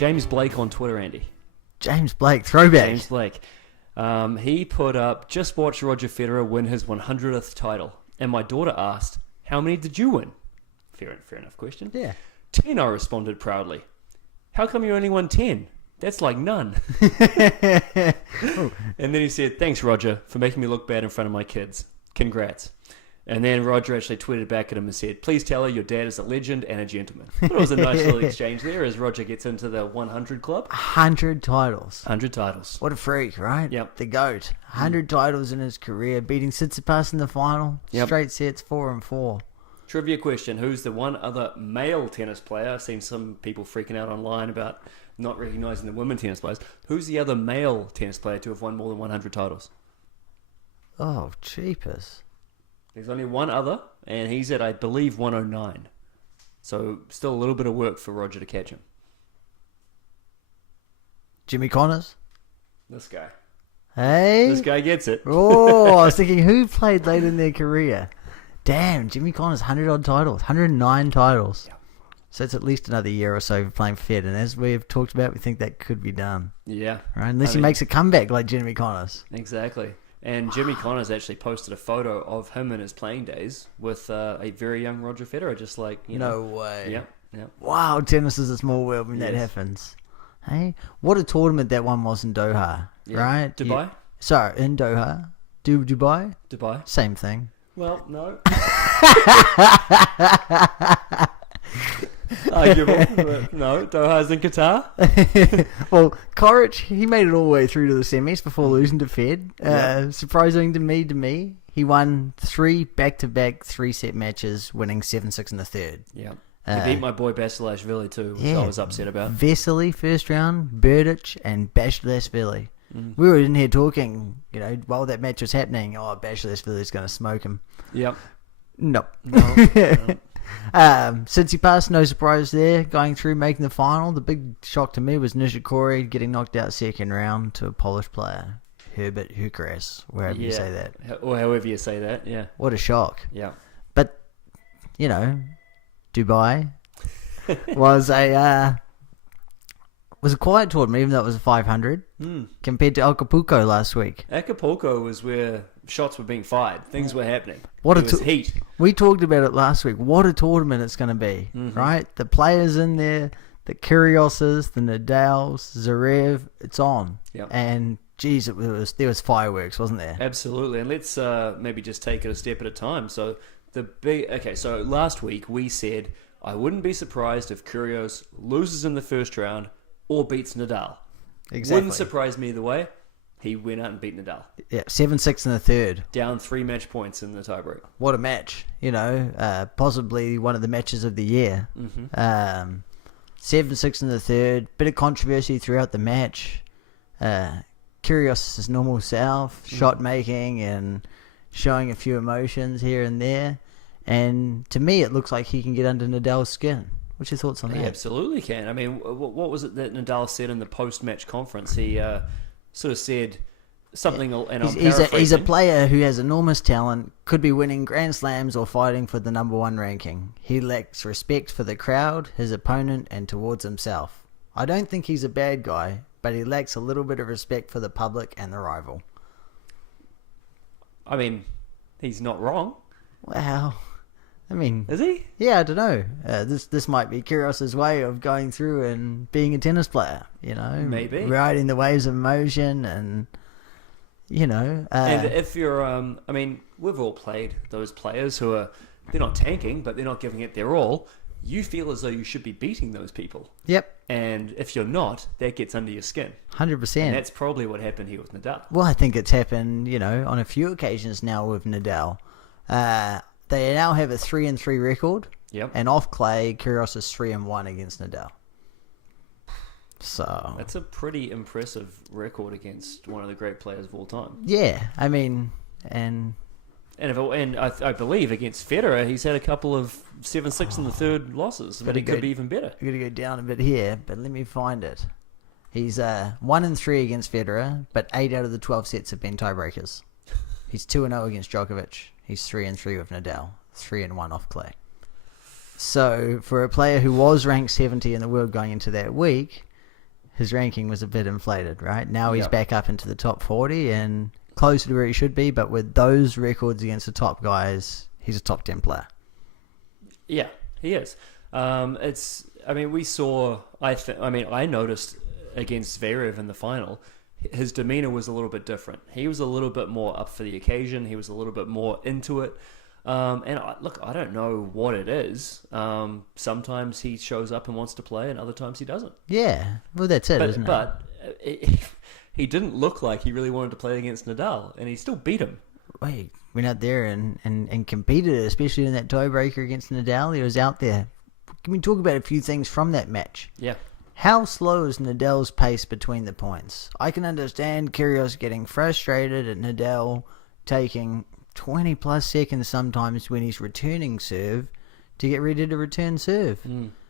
James Blake on Twitter, Andy. James Blake, throwback. James Blake. He put up, just watched Roger Federer win his 100th title. And my daughter asked, how many did you win? Fair enough question. Yeah. 10, I responded proudly. How come you only won 10? That's like none. And then he said, thanks, Roger, for making me look bad in front of my kids. Congrats. And then Roger actually tweeted back at him and said, please tell her your dad is a legend and a gentleman. But it was a nice little exchange there as Roger gets into the 100 club. 100 titles. 100 titles. What a freak, right? Yep. The GOAT. 100 titles in his career, beating Tsitsipas in the final. Yep. Straight sets, 4-4. Trivia question, who's the one other male tennis player? I've seen some people freaking out online about not recognising the women tennis players. Who's the other male tennis player to have won more than 100 titles? Oh, cheapers. There's only one other, and he's at, I believe, 109. So still a little bit of work for Roger to catch him. Jimmy Connors? This guy. Hey? This guy gets it. Oh, I was thinking, who played late in their career? Damn, Jimmy Connors, 100-odd titles. 109 titles. Yeah. So it's at least another year or so for playing Fed. And as we've talked about, we think that could be done. Yeah. Right? Unless he makes a comeback like Jimmy Connors. Exactly. And Jimmy Connors actually posted a photo of him in his playing days with a very young Roger Federer, just like, you know. No way. Yeah. Wow, tennis is a small world when that happens. Hey, what a tournament that one was in Doha, right? Dubai? Sorry, in Doha. Dubai? Dubai. Same thing. Well, no. Arguable, but no. Doha's in Qatar. Well, Kyrgios, he made it all the way through to the semis before losing to Fed. Surprising to me, he won 3 back-to-back 3-set matches, winning 7-6 in the third. Yeah. He beat my boy Basilashvili too, which I was upset about. Vesely first round, Berdych, and Basilashvili. We were in here talking, while that match was happening, Basilashvili's going to smoke him. Yep. Nope. No. Tsitsipas, no surprise there, going through, making the final. The big shock to me was Nishikori getting knocked out second round to a Polish player, Herbert Hukras, wherever you say that. Or however you say that, yeah. What a shock. Yeah. But, Dubai was a quiet tournament, even though it was a 500, compared to Acapulco last week. Acapulco was where shots were being fired. Things were happening. It was heat. We talked about it last week. What a tournament it's going to be, right? The players in there, the Kyrgioses, the Nadals, Zverev, it's on. Yep. And, geez, there was fireworks, wasn't there? Absolutely. And let's maybe just take it a step at a time. So, so last week we said, I wouldn't be surprised if Kyrgios loses in the first round or beats Nadal. Exactly. Wouldn't surprise me either way. He went out and beat Nadal. Yeah, 7-6 in the third. Down 3 match points in the tiebreak. What a match. Possibly one of the matches of the year. 7-6 in the third. Bit of controversy throughout the match. Kyrgios' his normal self, shot making and showing a few emotions here and there. And to me, it looks like he can get under Nadal's skin. What's your thoughts on that? He absolutely can. I mean, what was it that Nadal said in the post-match conference? He sort of said something, and I'm paraphrasing. He's a player who has enormous talent, could be winning Grand Slams or fighting for the number 1 ranking. He lacks respect for the crowd, his opponent, and towards himself. I don't think he's a bad guy, but he lacks a little bit of respect for the public and the rival. I mean, he's not wrong. Wow. I mean... Is he? Yeah, I don't know. This might be Kyrgios' way of going through and being a tennis player, Maybe. Riding the waves of emotion and, and if you're... I mean, we've all played those players who are... They're not tanking, but they're not giving it their all. You feel as though you should be beating those people. Yep. And if you're not, that gets under your skin. 100%. And that's probably what happened here with Nadal. Well, I think it's happened, on a few occasions now with Nadal. They now have a 3-3 record. Yep. And off clay, Kyrgios is 3-1 against Nadal. So that's a pretty impressive record against one of the great players of all time. Yeah, I mean, and I believe against Federer, he's had a couple of 7-6 in the third losses, but it could be even better. I'm gonna go down a bit here, but let me find it. He's 1-3 against Federer, but 8 out of the 12 sets have been tiebreakers. He's 2-0 against Djokovic. He's 3-3 with Nadal, 3-1 off clay. So for a player who was ranked 70 in the world going into that week, his ranking was a bit inflated, right? Now he's Yep. back up into the top 40 and closer to where he should be, but with those records against the top guys, he's a top 10 player. Yeah, he is. We saw. I noticed against Zverev in the final, his demeanor was a little bit different. He was a little bit more up for the occasion. He was a little bit more into it. I don't know what it is. Sometimes he shows up and wants to play, and other times he doesn't. Yeah, well, that's it, isn't it? But he didn't look like he really wanted to play against Nadal, and he still beat him. Wait, went out there and competed, especially in that tiebreaker against Nadal. He was out there. Can we talk about a few things from that match? Yeah. How slow is Nadal's pace between the points? I can understand Kyrgios getting frustrated at Nadal taking 20 plus seconds sometimes when he's returning serve to get ready to return serve.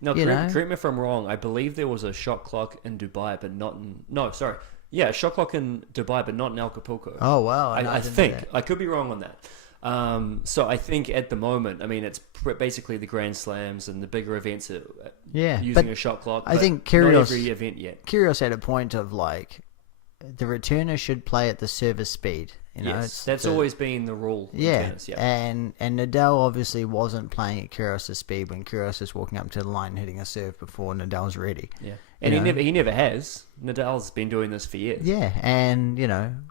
No, correct me if I'm wrong. I believe there was a shot clock in Dubai, but not in... No, sorry. Yeah, shot clock in Dubai, but not in Acapulco. Oh, wow. I think. I could be wrong on that. So I think at the moment, it's basically the Grand Slams and the bigger events are using a shot clock. I think not Kyrgios, every event yet. Kyrgios had a point of like, the returner should play at the service speed. Yes, that's always been the rule in tennis. Yeah, and Nadal obviously wasn't playing at Kyrgios' speed when Kyrgios is walking up to the line and hitting a serve before Nadal's ready. Yeah, and he never has. Nadal's been doing this for years. Yeah, and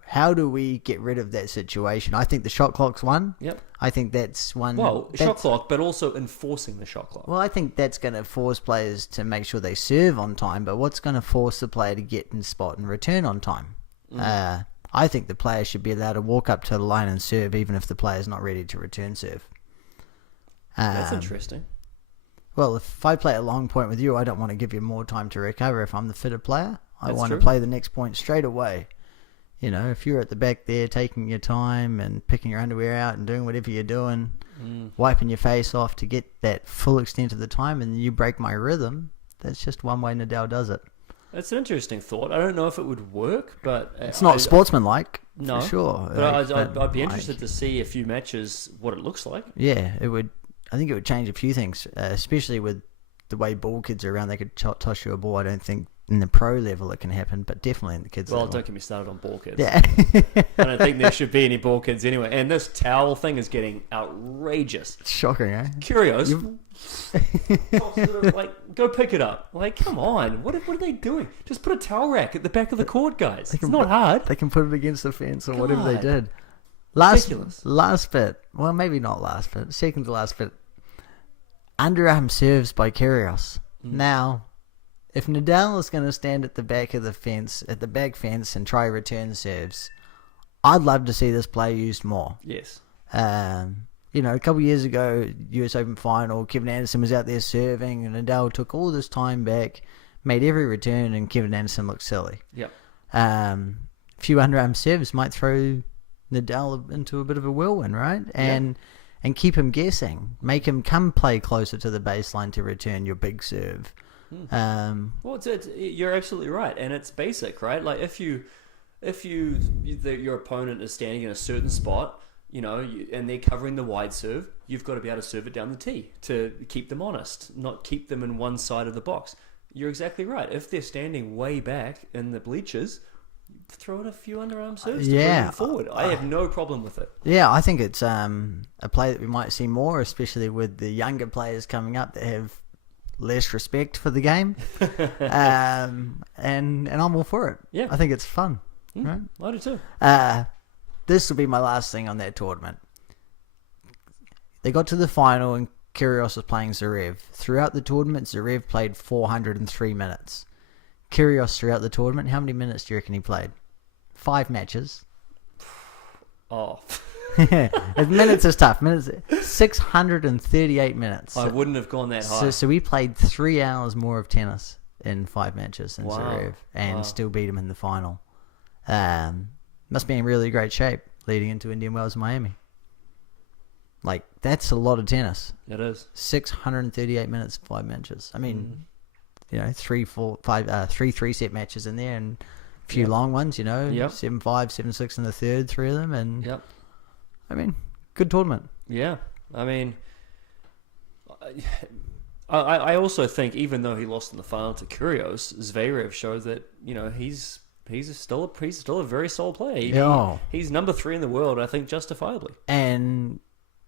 how do we get rid of that situation? I think the shot clock's one. Yep. I think that's one. Well, shot clock, but also enforcing the shot clock. Well, I think that's going to force players to make sure they serve on time, but what's going to force the player to get in spot and return on time? I think the player should be allowed to walk up to the line and serve even if the player's not ready to return serve. That's interesting. Well, if I play a long point with you, I don't want to give you more time to recover if I'm the fitter player. I want to play the next point straight away. If you're at the back there taking your time and picking your underwear out and doing whatever you're doing, wiping your face off to get that full extent of the time and you break my rhythm, that's just one way Nadal does it. That's an interesting thought. I don't know if it would work, but... It's not sportsmanlike, no, for sure. But I'd be interested to see a few matches, what it looks like. Yeah, it would. I think it would change a few things, especially with the way ball kids are around. They could toss you a ball. I don't think in the pro level it can happen, but definitely in the kids level. Well, don't get me started on ball kids. Yeah. I don't think there should be any ball kids anyway. And this towel thing is getting outrageous. It's shocking, eh? Curious. Go pick it up. Come on. What are they doing? Just put a towel rack at the back of the court, guys. It's not hard. They can put it against the fence or God. whatever they did. Ridiculous. Last bit. Well, maybe not last bit. Second to last bit. Underarm serves by Kyrgios. Now, if Nadal is going to stand at the back of the fence, at the back fence, and try return serves, I'd love to see this play used more. Yes. A couple of years ago, US Open final, Kevin Anderson was out there serving, and Nadal took all this time back, made every return, and Kevin Anderson looked silly. Yep. A few underarm serves might throw Nadal into a bit of a whirlwind, right? And keep him guessing. Make him come play closer to the baseline to return your big serve. Well, you're absolutely right, and it's basic, right? Like if your opponent is standing in a certain spot, and they're covering the wide serve, you've got to be able to serve it down the tee to keep them honest, not keep them in one side of the box. You're exactly right. If they're standing way back in the bleachers, throw in a few underarm serves to bring them forward. I have no problem with it. Yeah, I think it's a play that we might see more, especially with the younger players coming up that have less respect for the game. And I'm all for it. Yeah. I think it's fun. Right? I do too. This will be my last thing on that tournament. They got to the final and Kyrgios was playing Zverev. Throughout the tournament, Zverev played 403 minutes. Kyrgios throughout the tournament, how many minutes do you reckon he played? 5 matches. Oh. Minutes is tough. 638 minutes. I wouldn't have gone that high. So we played 3 hours more of tennis in 5 matches than Zverev and still beat him in the final. Must be in really great shape leading into Indian Wells, Miami. That's a lot of tennis. It is. 638 minutes, 5 matches. I mean, 3 3-set matches in there and a few long ones, 7-5, 7-6 in the third, 3 of them. And I mean, good tournament. Yeah. I mean, I also think even though he lost in the final to Kyrgios, Zverev showed that he's still a very solid player. He's number 3 in the world, I think, justifiably. And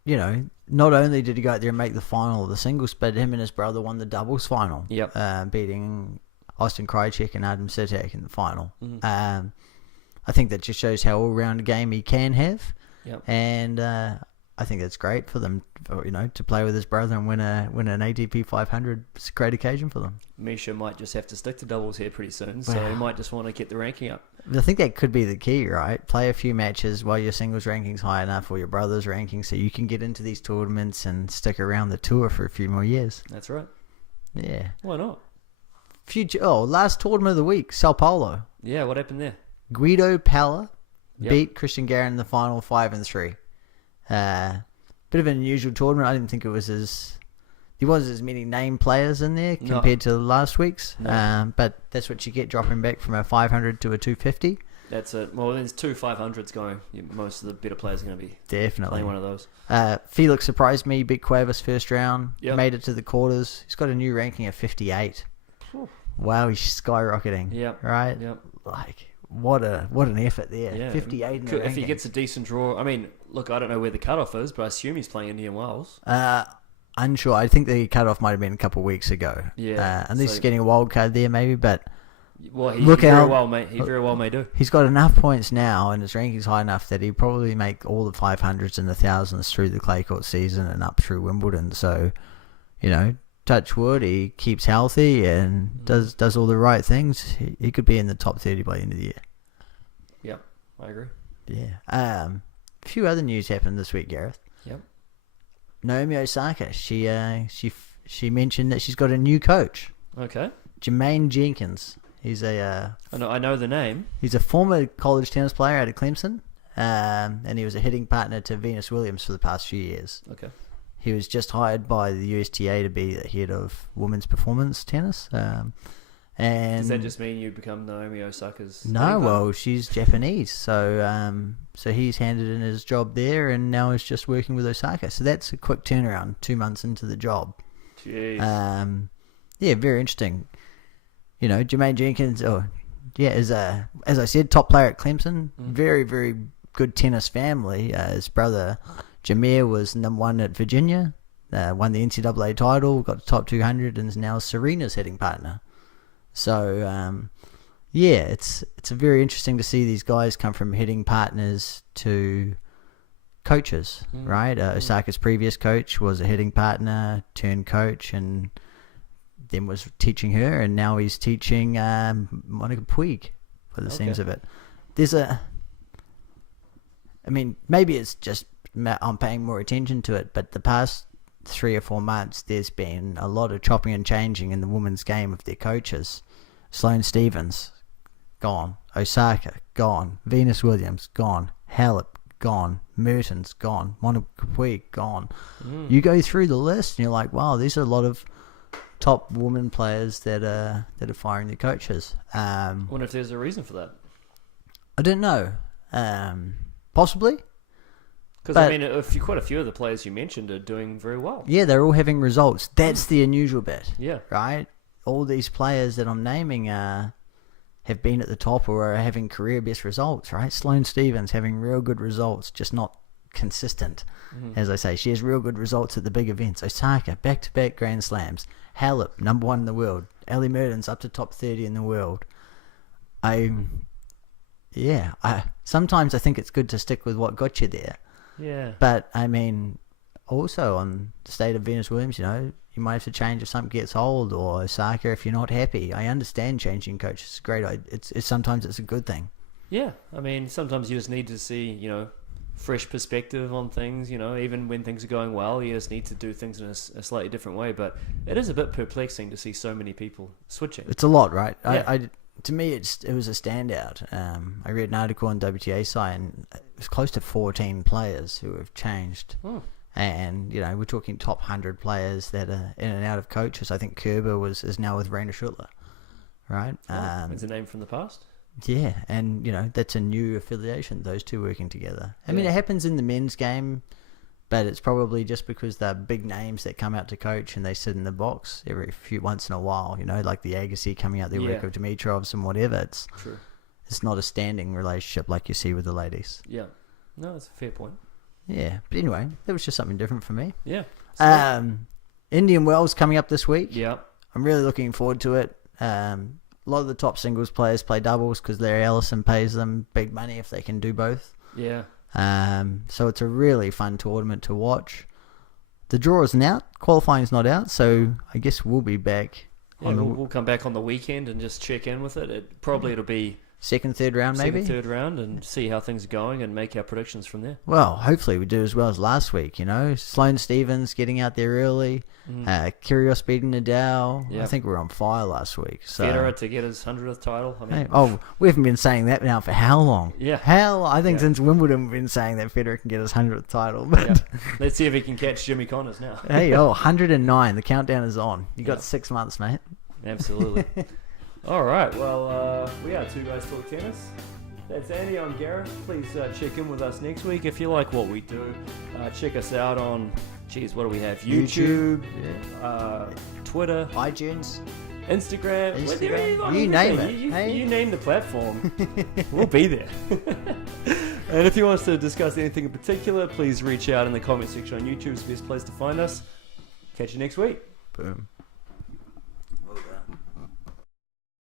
not only did he go out there and make the final of the singles, but him and his brother won the doubles final. Yep. Beating Austin Krajicek and Adam Sitak in the final. Mm-hmm. I think that just shows how all-round a game he can have. Yep. And I think it's great for them, to play with his brother and win an ATP 500. It's a great occasion for them. Misha might just have to stick to doubles here pretty soon, so he might just want to get the ranking up. I think that could be the key, right? Play a few matches while your singles ranking's high enough or your brother's ranking so you can get into these tournaments and stick around the tour for a few more years. That's right. Yeah. Why not? Last tournament of the week, Sao Paulo. Yeah, what happened there? Guido Pella beat Christian Garin in the final 5-3. Bit of an unusual tournament. I didn't think there was as many name players in there compared to last week's. No. But that's what you get dropping back from a 500 to a 250. That's it. Well, there's 2 500s going. Most of the better players are going to be definitely playing one of those. Felix surprised me. Beat Cuevas first round. Yep. Made it to the quarters. He's got a new ranking of 58. Whew. Wow, he's skyrocketing. Yep. Right? Yep. Like, what an effort there. Yeah. 58 in the If ranking. he gets a decent draw, I mean, look, I don't know where the cutoff is, but I assume he's playing Indian Wells. Unsure. I think the cutoff might have been a couple of weeks ago. Yeah. Unless he's getting a wild card there, maybe, but... Well, he very well may do. He's got enough points now, and his ranking's high enough that he'll probably make all the 500s and the 1000s through the clay court season and up through Wimbledon. So, touch wood, he keeps healthy and does all the right things. He could be in the top 30 by the end of the year. Yep, I agree. Yeah. A few other news happened this week, Gareth. Yep. Naomi Osaka, she mentioned that she's got a new coach. Okay. Jermaine Jenkins. He's I know the name. He's a former college tennis player out of Clemson, and he was a hitting partner to Venus Williams for the past few years. Okay. He was just hired by the USTA to be the head of women's performance tennis. And does that just mean you become Naomi Osaka's? No, well, she's Japanese, so he's handed in his job there, and now he's just working with Osaka. So that's a quick turnaround, 2 months into the job. Jeez. Yeah, very interesting. Jermaine Jenkins, is as I said, top player at Clemson. Very, very good tennis family. His brother Jameer was number 1 at Virginia, won the NCAA title, got the top 200, and is now Serena's hitting partner. So, it's very interesting to see these guys come from hitting partners to coaches, right? Osaka's previous coach was a hitting partner turned coach, and then was teaching her, and now he's teaching Monica Puig, by the seams of it. Maybe it's just I'm paying more attention to it, but the past 3 or 4 months, there's been a lot of chopping and changing in the women's game of their coaches. Sloane Stephens, gone. Osaka, gone. Venus Williams, gone. Halep, gone. Mertens, gone. Monica Puig, gone. You go through the list, and you're like, wow, these are a lot of top women players that are firing their coaches. I wonder if there's a reason for that. I don't know. Possibly. Because quite a few of the players you mentioned are doing very well. Yeah, they're all having results. That's the unusual bit. Yeah. Right? All these players that I'm naming have been at the top or are having career best results, right? Sloane Stephens having real good results, just not consistent. As I say, she has real good results at the big events. Osaka, back-to-back Grand Slams. Halep, number 1 in the world. Ellie Mertens up to top 30 in the world. Sometimes I think it's good to stick with what got you there. Yeah. But, also on the state of Venus Williams, you might have to change if something gets old, or Osaka if you're not happy. I understand changing coaches. It's great. Sometimes it's a good thing. Yeah. Sometimes you just need to see, fresh perspective on things, even when things are going well, you just need to do things in a slightly different way. But it is a bit perplexing to see so many people switching. It's a lot, right? Yeah. To me, it was a standout. I read an article on WTA site, and it was close to 14 players who have changed. And, we're talking top 100 players that are in and out of coaches. I think Kerber is now with Rainer Schuttler, right? It's a name from the past. Yeah, and, that's a new affiliation, those two working together. It happens in the men's game but it's probably just because they're big names that come out to coach and they sit in the box once in a while, like the Agassi coming out there, Rico Dimitrovs and whatever. True. It's not a standing relationship like you see with the ladies. Yeah. No, that's a fair point. Yeah, but anyway, that was just something different for me. Yeah. Indian Wells coming up this week. Yeah. I'm really looking forward to it. A lot of the top singles players play doubles because Larry Ellison pays them big money if they can do both. Yeah. So it's a really fun tournament to watch. The draw isn't out. Qualifying's not out, so I guess we'll be back. Yeah, we'll come back on the weekend and just check in with it. It'll be second, third round, maybe? Third round, and see how things are going and make our predictions from there. Well, hopefully we do as well as last week, Sloane Stephens getting out there early. Kyrgios beating Nadal. Yep. I think we were on fire last week. So. Federer to get his 100th title. We haven't been saying that now for how long? Yeah. I think since Wimbledon we've been saying that Federer can get his 100th title. But Let's see if he can catch Jimmy Connors now. 109. The countdown is on. You got 6 months, mate. Absolutely. All right. Well, we are Two Guys Talk Tennis. That's Andy. I'm Gareth. Please check in with us next week if you like what we do. Check us out on, what do we have? YouTube, Twitter, iTunes, Instagram. You name it. You name the platform. We'll be there. And if you want us to discuss anything in particular, please reach out in the comment section on YouTube. It's the best place to find us. Catch you next week. Boom.